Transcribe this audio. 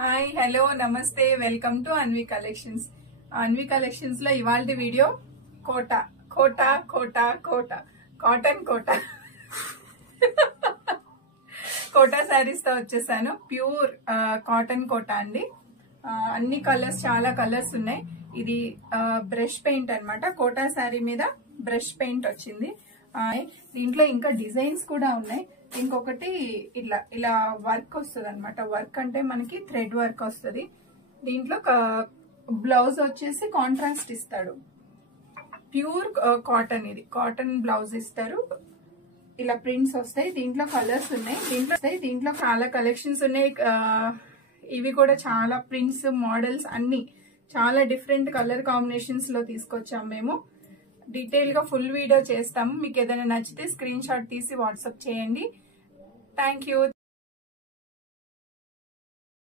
Hi hello నమస్తే welcome to Anvi collections. Anvi collections లో ఇవాల్టి వీడియో కోట కోట కోట కోట కాటన్ కోట కోటా శారీస్ తో వచ్చేసాను. ప్యూర్ కాటన్ కోట అండి. అన్ని కలర్స్, చాలా కలర్స్ ఉన్నాయి. ఇది బ్రష్ పెయింట్ అన్నమాట. కోటా శారీ మీద బ్రష్ పెయింట్ వచ్చింది. దీంట్లో ఇంకా డిజైన్స్ కూడా ఉన్నాయి. ఇంకొకటి ఇలా ఇలా వర్క్ వస్తుంది అనమాట. వర్క్ అంటే మనకి థ్రెడ్ వర్క్ వస్తుంది. దీంట్లో బ్లౌజ్ వచ్చేసి కాంట్రాస్ట్ ఇస్తాడు. ప్యూర్ కాటన్, ఇది కాటన్ బ్లౌజ్ ఇస్తారు. ఇలా ప్రింట్స్ వస్తాయి. దీంట్లో కలర్స్ ఉన్నాయి. దీంట్లో చాలా కలెక్షన్స్ ఉన్నాయి. ఇవి కూడా చాలా ప్రింట్స్, మోడల్స్ అన్ని చాలా డిఫరెంట్ కలర్ కాంబినేషన్స్ లో తీసుకొచ్చాం మేము. డీటెయిల్ గా ఫుల్ వీడియో చేస్తాము. మీకు ఏదైనా నచ్చితే స్క్రీన్ షాట్ తీసి వాట్సాప్ చేయండి. Thank you.